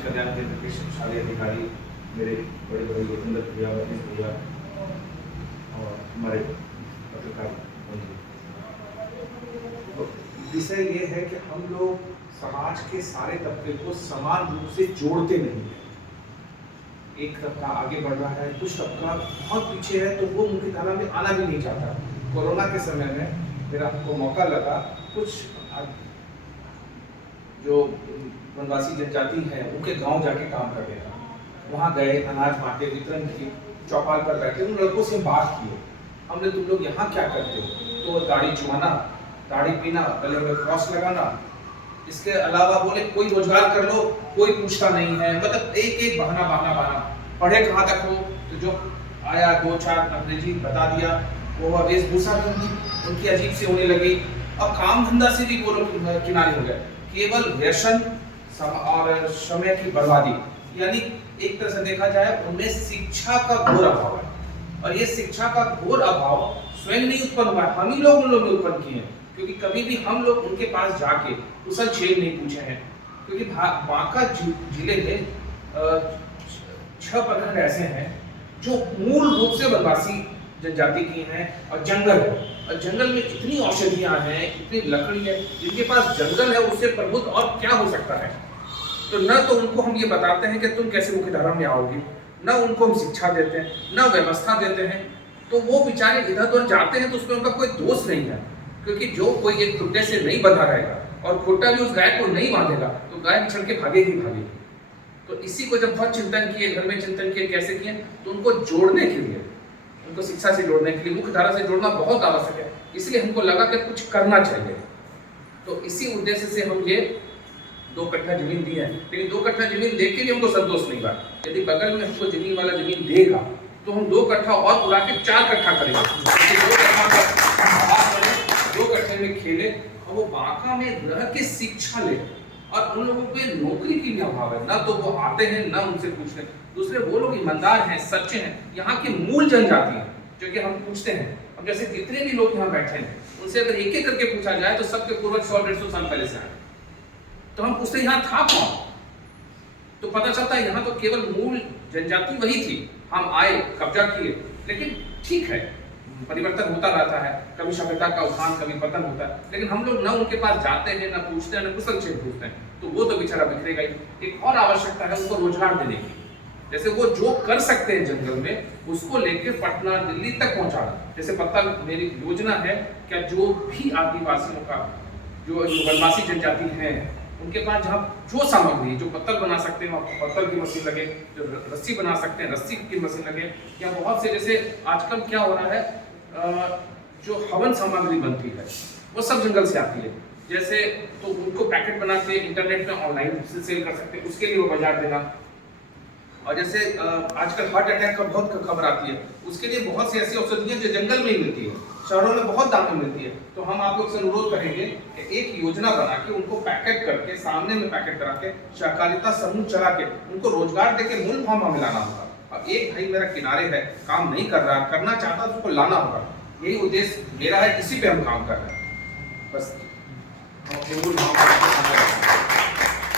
सामाजिक कल्याण केंद्र के शक्तिशाली अधिकारी मेरे बड़े भाई वतन भैया, वतीश भैया और हमारे पत्रकार बंधु। तो विषय ये है कि हम लोग समाज के सारे तबके को समान रूप से जोड़ते नहीं हैं। एक तबका आगे बढ़ रहा है, कुछ तबका बहुत पीछे है, तो वो मुख्य धारा में आना भी नहीं चाहता। कोरोना के समय में मेरा को मौका लगा, कुछ जो वनवासी जनजाति है उनके गांव जाके काम करने का। वहाँ गए, अनाज बांटे, वितरण किए, चौपाल पर बैठे, उन लड़कों से बात किए। हमने तुम लोग यहाँ क्या करते हो? तो दाढ़ी छुआना, दाढ़ी पीना, गले में क्रॉस लगाना, इसके अलावा बोले कोई रोजगार कर लो, कोई पूछता नहीं है। मतलब एक एक बहाना बहाना बहाना। पढ़े कहाँ तक हो? तो जो आया 2-4 अंग्रेजी बता दिया, वो वेशभूषा उनकी अजीब से होने लगी। अब काम धंधा से भी वो लोग किनारे हो गए। केवल व्यसन और समय की बर्बादी, यानी एक तरह से देखा जाए उनमें शिक्षा का घोर अभाव है। और ये शिक्षा का घोर अभाव स्वयं नहीं उत्पन्न हुआ, हम ही लोग उन लोग ने उत्पन्न किए हैं। क्योंकि कभी भी हम लोग उनके पास जाके कुशल क्षेम नहीं पूछे हैं। क्योंकि बांका जिले में 6 प्रखंड ऐसे हैं जो मूल रूप से वनवासी जनजाति की हैं और जंगल है। और जंगल में इतनी औषधियां हैं, इतनी लकड़ी है, जिनके पास जंगल है उससे प्रबुद्ध और क्या हो सकता है। तो न तो उनको हम ये बताते हैं कि तुम कैसे मुख्य धारा में आओगे, न उनको हम शिक्षा देते हैं, न व्यवस्था देते हैं। तो वो बेचारे इधर उधर जाते हैं तो उसमें उनका कोई दोष नहीं है। क्योंकि जो कोई एक खुट्टे से नहीं बंधा रहेगा और खुट्टा भी उस गाय को नहीं बांधेगा तो गाय बिछड़ के भागेगी भागेगी। तो इसी को जब बहुत चिंतन किए, घर में चिंतन किए, कैसे किए, तो उनको जोड़ने के लिए, उनको शिक्षा से जोड़ने के लिए, मुख्य धारा से जोड़ना बहुत आवश्यक है। इसलिए हमको लगा कि कुछ करना चाहिए। तो इसी उद्देश्य से हम ये 2 कट्ठा जमीन दी है। लेकिन 2 कट्ठा जमीन देख के भी हमको संतोष नहीं हुआ। यदि बगल में हमको जमीन वाला जमीन देगा तो हम 2 कट्ठा और उड़ा के 4 कट्ठा करेंगे। 2 कट्ठे में खेले और वो बांका में रह के शिक्षा ले। और उन लोगों को नौकरी की भी अभाव है, ना तो वो आते हैं ना उनसे पूछते। दूसरे वो लोग ईमानदार हैं, सच्चे हैं, यहाँ की मूल जनजाति है। जो कि हम पूछते हैं, अब जैसे जितने भी लोग यहाँ बैठे हैं उनसे अगर एक एक करके पूछा जाए तो सबके पूर्वज 100-150 साल पहले से आए। तो हम पूछते यहाँ था कौन, तो पता चलता है यहाँ तो केवल मूल जनजाति वही थी। हम आए, कब्जा किए, लेकिन ठीक है, परिवर्तन होता रहता है, कभी सभ्यता का उत्थान, कभी पतन होता है। लेकिन हम लोग न उनके पास जाते हैं, न पूछते हैं, न कुशल क्षेम पूछते हैं, तो वो तो बेचारा बिखरेगा ही। एक और आवश्यकता है उनको रोजगार देने की। जैसे वो जो कर सकते हैं जंगल में, उसको लेकर पटना, दिल्ली तक पहुंचाना। जैसे पत्तल मेरी योजना है, क्या जो भी आदिवासियों का, जो वनवासी जनजाति है, उनके पास जहाँ जो सामग्री, जो पत्तल बना सकते हैं वहाँ पत्तल की मशीन लगे, जो रस्सी बना सकते हैं रस्सी की मशीन लगे, या बहुत से जैसे आजकल क्या हो रहा है, जो हवन सामग्री बनती है वो सब जंगल से आती है। जैसे तो उनको पैकेट बना के इंटरनेट में ऑनलाइन सेल कर सकते हैं, उसके लिए वो बाजार देना। और जैसे आजकल हार्ट अटैक का बहुत खबर आती है, उसके लिए बहुत सी ऐसी औषधियाँ जो जंगल में ही मिलती है, शहरों में बहुत दाम में मिलती है। तो हम आप लोग से अनुरोध करेंगे कि एक योजना बना के उनको पैकेट करके, सामने में पैकेट करा के, सहकारिता समूह चला के उनको रोजगार देके मूल भाव में लाना होगा। अब एक भाई मेरा किनारे है, काम नहीं कर रहा, करना चाहता तो उसको लाना होगा। यही उद्देश्य मेरा है, इसी पे हम काम कर रहे हैं। बस